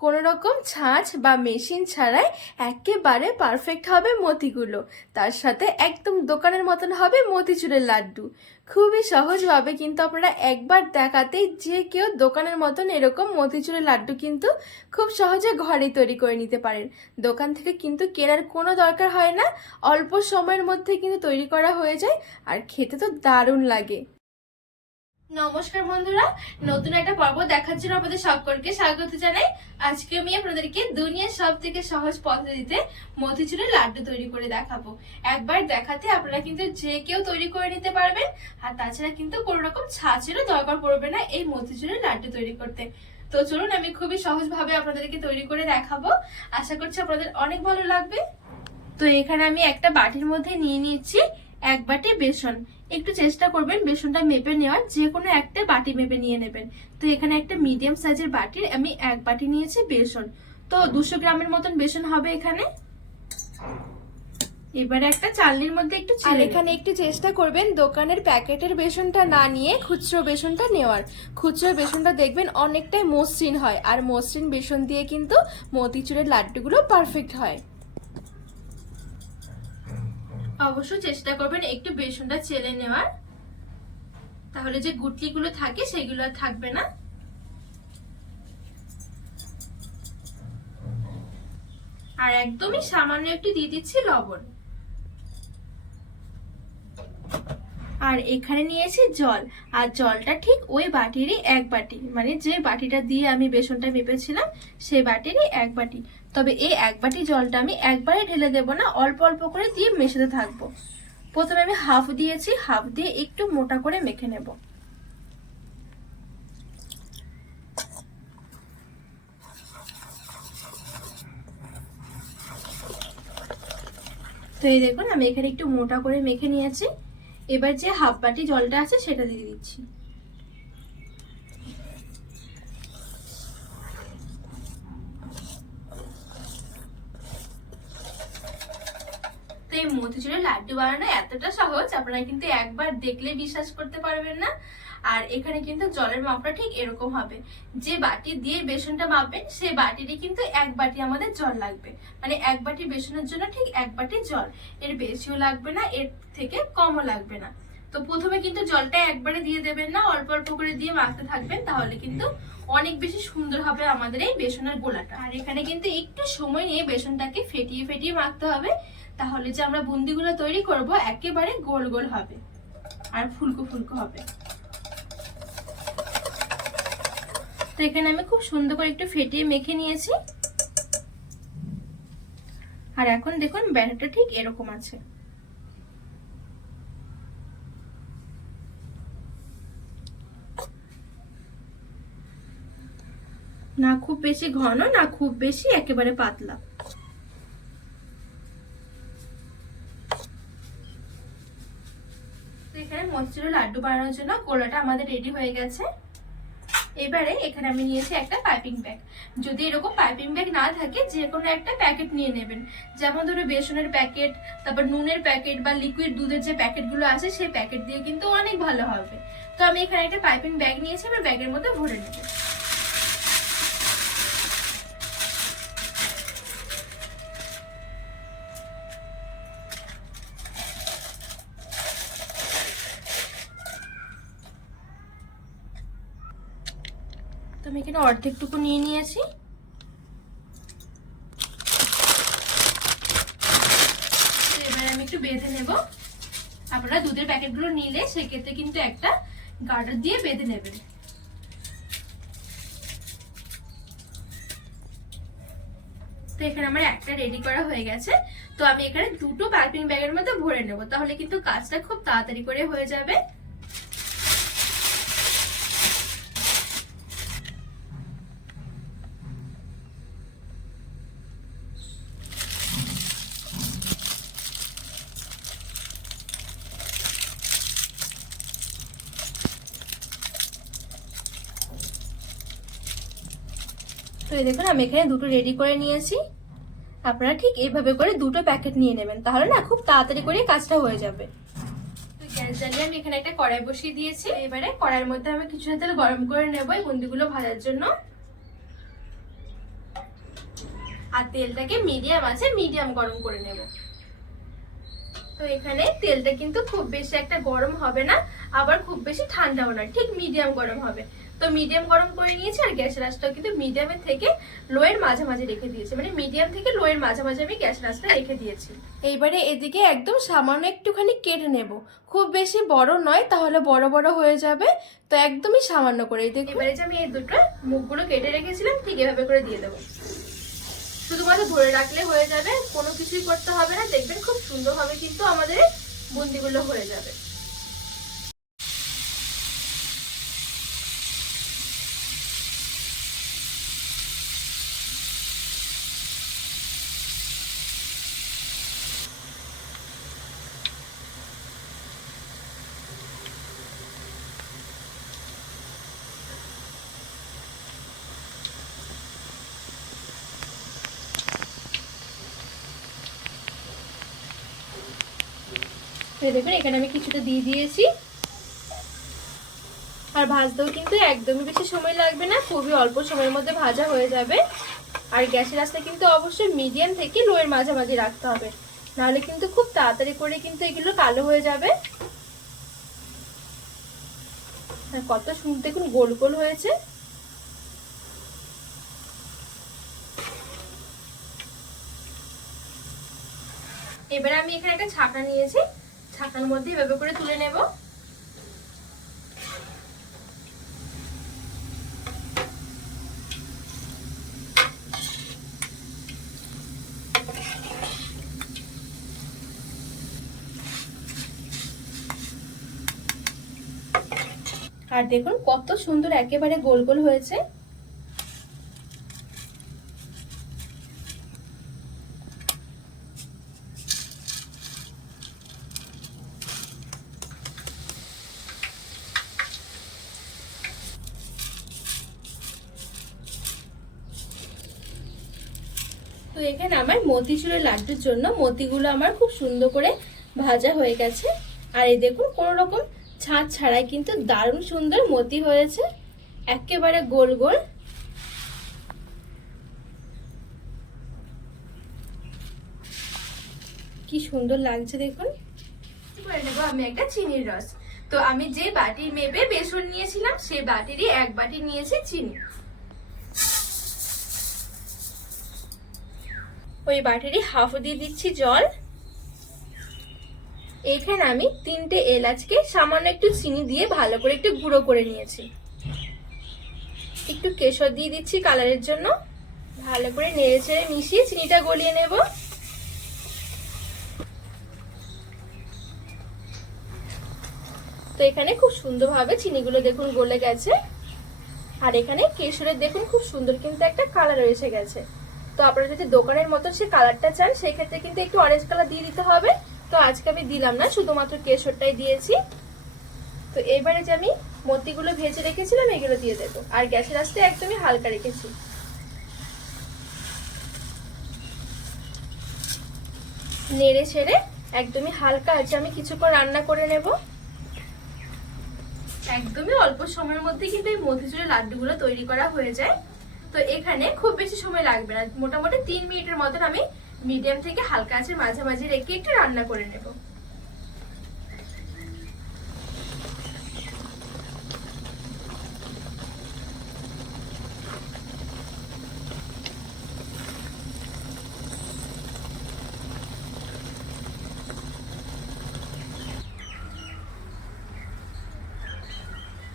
কোনো রকম ছাঁচ বা মেশিন ছাড়াই একেবারে পারফেক্ট হবে মতিগুলো। তার সাথে একদম দোকানের মতন হবে মতিচুরের লাড্ডু। খুবই সহজভাবে কিন্তু আপনারা একবার দেখাতেই যে কেউ দোকানের মতন এরকম মতিচুরের লাড্ডু কিন্তু খুব সহজে ঘরে তৈরি করে নিতে পারেন। দোকান থেকে কিন্তু কেনার কোনো দরকার হয় না। অল্প সময়ের মধ্যে কিন্তু তৈরি করা হয়ে যায়। আর খেতে তো দারুণ লাগে। নমস্কার বন্ধুরা, নতুন একটা পর্ব দেখার জন্য আপনাদের সকলকে স্বাগত জানাই। আজকে আমি আপনাদেরকে দুনিয়ার সব থেকে সহজ পদ্ধতিতে মতিচুরের লাড্ডু তৈরি করে দেখাবো। একবার দেখাতে আপনারা কিন্তু যে কেউ তৈরি করে নিতে পারবেন, আর তাছাড়া কিন্তু কোনো রকম ছাঁচেরও দরকার পড়বে না এই মতিচুরের লাড্ডু তৈরি করতে। তো চলুন, আমি খুবই সহজভাবে আপনাদেরকে তৈরি করে দেখাবো। আশা করছি আপনাদের অনেক ভালো লাগবে। তো এখানে আমি একটা বাটির মধ্যে নিয়ে নিচ্ছি এক বাটি বেসন। একটু চেষ্টা করবেন বেসনটা মেপে নেওয়ার যে কোনো একটা বাটি মেপে নিয়ে নেবেন। তো এখানে একটা মিডিয়াম সাইজের বাটির আমি এক বাটি নিয়েছি বেসন। তো দুশো গ্রামের মতন বেসন হবে এখানে। এবারে একটা চালনির মধ্যে একটু আর এখানে একটু চেষ্টা করবেন দোকানের প্যাকেটের বেসনটা না নিয়ে খুচরো বেসনটা নেওয়ার। খুচরো বেসনটা দেখবেন অনেকটাই মসৃণ হয়। আর মসৃণ বেসন দিয়ে কিন্তু মতিচুরের লাড্ডুগুলো পারফেক্ট হয়। অবশ্যই চেষ্টা করবেন একটু বেসনটা চেলে নেওয়ার। তাহলে যে গুটলিগুলো থাকে, সেগুলো আর থাকবে না। আর একদমই সামান্য একটু দিয়ে দিচ্ছি লবণ। আর এখানে নিয়েছি জল। আর জলটা ঠিক ওই বাটিরই এক বাটি। মানে যে বাটিটা দিয়ে আমি বেসনটা মেপেছিলাম, সেই বাটিরই এক বাটি। তবে এই এক বাটি জলটা আমি একবারে ঢেলে দেব না, অল্প অল্প করে দিয়ে মেশাতে থাকব। প্রথমে আমি হাফ দিয়েছি, হাফ দিয়ে একটু মোটা করে মেখে নেব। তো এই দেখুন, আমি এখানে একটু মোটা করে মেখে নিয়েছি। এবার যে হাফ বাটি জলটা আছে সেটা দিয়ে দিচ্ছি। এই মতিচুরের লাড্ডু বানানো এতটা সহজ, আপনারা কিন্তু একবার দেখলে বিশ্বাস করতে পারবেন না। আর এখানে কিন্তু জলের মাপটা ঠিক এরকম হবে। যে বাটি দিয়ে বেসনটা মাপবেন সেই বাটিরই কিন্তু এক বাটি আমাদের জল লাগবে। মানে এক বাটি বেসনের জন্য ঠিক এক বাটি জল। এর বেশিও লাগবে না, এর থেকে কমও লাগবে না। তো প্রথমে কিন্তু জলটা একবারে দিয়ে দেবেন না, অল্প অল্প করে দিয়ে মাখতে থাকবেন, তাহলে কিন্তু অনেক বেশি সুন্দর হবে আমাদের এই বেসনের গোলাটা। আর এখানে কিন্তু একটু সময় নিয়ে বেসনটাকে ফেটিয়ে ফেটিয়ে মাখতে হবে। তাহলে যে আমরা বুন্দিগুলো তৈরি করব, একেবারে গোল গোল হবে। আর ফুলকো ফুলকো হবে। তো এখানে আমি খুব সুন্দর করে একটু ফেটিয়ে মেখে নিয়েছি। আর এখন দেখুন, ব্যাটারটা ঠিক এরকম আছে। না খুব বেশি ঘন, না খুব বেশি, একেবারে পাতলা তো এখানে মতিচুরের লাড্ডু বানানোর জন্য কোলাটা আমাদের রেডি হয়ে গেছে। এবারে এখানে আমি নিয়েছি একটা পাইপিং ব্যাগ যদি এরকম পাইপিং ব্যাগ না থাকে যে কোনো একটা প্যাকেট নিয়ে নেবেন। যেমন ধরো বেসনের প্যাকেট তারপর নুনের প্যাকেট বা লিকুইড দুধের যে প্যাকেটগুলো আছে, সেই প্যাকেট দিয়ে কিন্তু অনেক ভালো হবে। তো আমি এখানে একটা পাইপিং ব্যাগ নিয়েছি আমার ব্যাগের মধ্যে ভরে নেব। অর্ধেকটুকু নিয়ে নিয়েছি। এবার আমি একটু বেঁধে নেব। আপনারা দুধের প্যাকেটগুলো নিলে সেক্ষেত্রে কিন্তু একটা গার্ডার দিয়ে বেঁধে নেবেন। তো এখানে আমার একটা রেডি করা হয়ে গেছে। তো আমি এখানে দুটো পাইপিং ব্যাগের মধ্যে ভরে নেব। তাহলে কিন্তু কাজটা খুব তাড়াতাড়ি করে হয়ে যাবে। তো এই দেখুন, আমি এখানে দুটো রেডি করে নিয়েছি। আপনারা ঠিক এইভাবে করে দুটো প্যাকেট নিয়ে নেবেন। তাহলে না খুব তাড়াতাড়ি করে কাজটা হয়ে যাবে। তো গ্যাস আমি এখানে একটা কড়াই বসিয়ে দিয়েছি। এবারে কড়াইয়ের মধ্যে আমি কিছুটা তেল গরম করে নেব এই বুন্দিগুলো ভাজার জন্য। আর তেলটাকে মিডিয়াম আছে মিডিয়াম গরম করে নেব। তো এখানে তেলটা কিন্তু খুব বেশি একটা গরম হবে না, আবার খুব বেশি ঠান্ডাও না, ঠিক মিডিয়াম গরম হবে। তো মিডিয়াম গরম করে নিয়েছি আর গ্যাসের আঁচটা কিন্তু মিডিয়ামের থেকে লোয়ের মাঝামাঝি রেখে দিয়েছি। মানে মিডিয়াম থেকে লোয়ের মাঝামাঝি আমি গ্যাসের আঁচটা রেখে দিয়েছি। এইবারে এদিকে একদম সামান্য একটুখানি কেটে নেব। খুব বেশি বড় নয় তাহলে বড় বড় হয়ে যাবে। তো একদমই সামান্য করে এই দেখুন। এবারে যে আমি এই দুটো মুখগুলো কেটে রেখেছিলাম ঠিক এভাবে করে দিয়ে দেবো। শুধুমাত্র ধরে রাখলে হয়ে যাবে কোনো কিছুই করতে হবে না। দেখবেন খুব সুন্দরভাবে কিন্তু আমাদের বুন্দিগুলো হয়ে যাবে। দেখুন, এখানে আমি কিছুটা দিয়ে দিয়েছি। আর ভাজতেও কিন্তু একদমই বেশি সময় লাগবে না, খুবই অল্প সময়ের মধ্যে ভাজা হয়ে যাবে। আর গ্যাসের আঁচটা কিন্তু অবশ্যই মিডিয়াম থেকে লোয়ের মাঝামাঝি রাখতে হবে। নাহলে কিন্তু খুব তাড়াতাড়ি করে কিন্তু এগুলো কালো হয়ে যাবে। কত সুন্দর, দেখুন, গোল গোল হয়েছে। এবারে আমি এখানে একটা ছাকা নিয়েছি। ছাকার মধ্যে এভাবে করে তুলে নেব। আর দেখুন কত সুন্দর একেবারে গোল গোল হয়েছে। তো এখানে আমার মতিচুরের লাড্ডুর জন্য মতিগুলো আমার খুব সুন্দর করে ভাজা হয়ে গেছে। আর এই দেখুন, কোনো রকম ছাঁচ ছাড়াই কিন্তু দারুণ সুন্দর মতি হয়েছে। একেবারে গোল গোল। কি সুন্দর লাগছে দেখুন। আমি একটা চিনির রস। তো আমি যে বাটির মেপে বেসন নিয়েছিলাম, সেই বাটিরই এক বাটি নিয়েছি চিনি। ওই বাটিরই হাফ দিয়ে দিচ্ছি জল। এখানে আমি তিনটে এলাচকে সামান্য একটু চিনি দিয়ে ভালো করে একটু গুঁড়ো করে নিয়েছি। একটু কেশর দিয়ে দিচ্ছি কালারের জন্য। ভালো করে নেড়ে ছেড়ে মিশিয়ে চিনিটা গলিয়ে নেব। তো এখানে খুব সুন্দরভাবে চিনিগুলো দেখুন গলে গেছে। আর এখানে কেশরের দেখুন খুব সুন্দর কিন্তু একটা কালার এসে গেছে। তো আপনারা যদি দোকানের মতো সে কালারটা চান সেই ক্ষেত্রে কিন্তু একটু অরেঞ্জ কালার দিয়ে দিতে হবে। তো আজকে আমি দিলাম না, শুধুমাত্র কেশরটাই দিয়েছি। তো এবারে যে আমি মতিগুলো ভেজে রেখেছিলাম, এগুলো দিয়ে দেবো। আর গ্যাসের আঁচটা একদমই হালকা রেখেছি। নেড়ে ছেড়ে একদমই হালকা আছে আমি কিছুক্ষণ রান্না করে নেব। একদমই অল্প সময়ের মধ্যে কিন্তু এই মতিচুরের লাড্ডুগুলো তৈরি করা হয়ে যায়। তো এখানে খুব বেশি সময় লাগবে না। মোটামুটি তিন মিনিটের মতন আমি মিডিয়াম থেকে হালকা আছে মাঝামাঝি রেখে একটু রান্না করে নেব।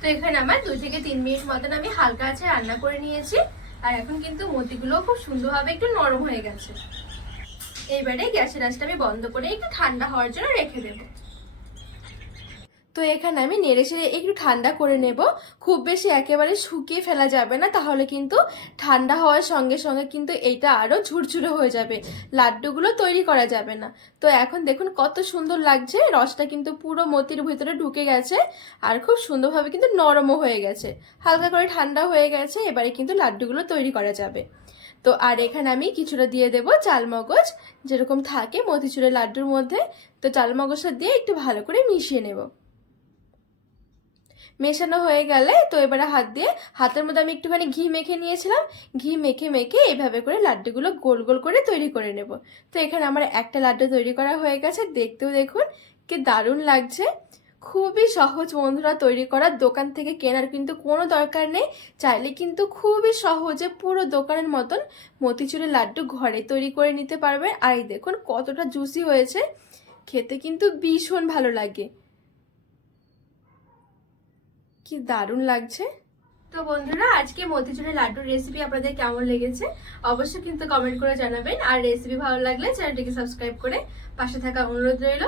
তো এখানে আমার দুই থেকে তিন মিনিট মতন আমি হালকা আছে রান্না করে নিয়েছি। আর এখন কিন্তু মতিগুলো খুব সুন্দরভাবে একটু নরম হয়ে গেছে। এইবারে গ্যাসের আঁচটা আমি বন্ধ করে একটু ঠান্ডা হওয়ার জন্য রেখে দেবো। তো এখানে আমি নেড়ে সেড়ে একটু ঠান্ডা করে নেব। খুব বেশি একেবারে শুকিয়ে ফেলা যাবে না, তাহলে কিন্তু ঠান্ডা হওয়ার সঙ্গে সঙ্গে কিন্তু এইটা আরও ঝুরঝুরে হয়ে যাবে। লাড্ডুগুলো তৈরি করা যাবে না। তো এখন দেখুন কত সুন্দর লাগছে, রসটা কিন্তু পুরো মতির ভিতরে ঢুকে গেছে আর খুব সুন্দরভাবে কিন্তু নরমও হয়ে গেছে। হালকা করে ঠান্ডা হয়ে গেছে, এবারে কিন্তু লাড্ডুগুলো তৈরি করা যাবে। তো আর এখানে আমি কিছুটা দিয়ে দেবো চালমগজ যেরকম থাকে মতিচুরের লাড্ডুর মধ্যে। তো চালমগজটা দিয়ে একটু ভালো করে মিশিয়ে নেব। মেশানো হয়ে গেলে তো এবারে হাত দিয়ে, হাতের মধ্যে আমি একটুখানি ঘি মেখে নিয়েছিলাম। ঘি মেখে মেখে এইভাবে করে লাড্ডুগুলো গোল গোল করে তৈরি করে নেব। তো এখানে আমার একটা লাড্ডু তৈরি করা হয়ে গেছে, দেখতেও দেখুন কি দারুণ লাগছে। খুবই সহজ বন্ধুরা তৈরি করার দোকান থেকে কেনার কিন্তু কোনো দরকার নেই। চাইলে কিন্তু খুবই সহজে পুরো দোকানের মতন মতিচুরের লাড্ডু ঘরে তৈরি করে নিতে পারবেন। আর এই দেখুন কতটা জুসি হয়েছে। খেতে কিন্তু ভীষণ ভালো লাগে। কি দারুণ লাগছে। তো বন্ধুরা, আজকে মতিচুরের লাড্ডুর রেসিপি আপনাদের কেমন লেগেছে, অবশ্যই কিন্তু কমেন্ট করে জানাবেন। আর রেসিপি ভালো লাগলে চ্যানেলটিকে সাবস্ক্রাইব করে পাশে থাকা অনুরোধ রইল।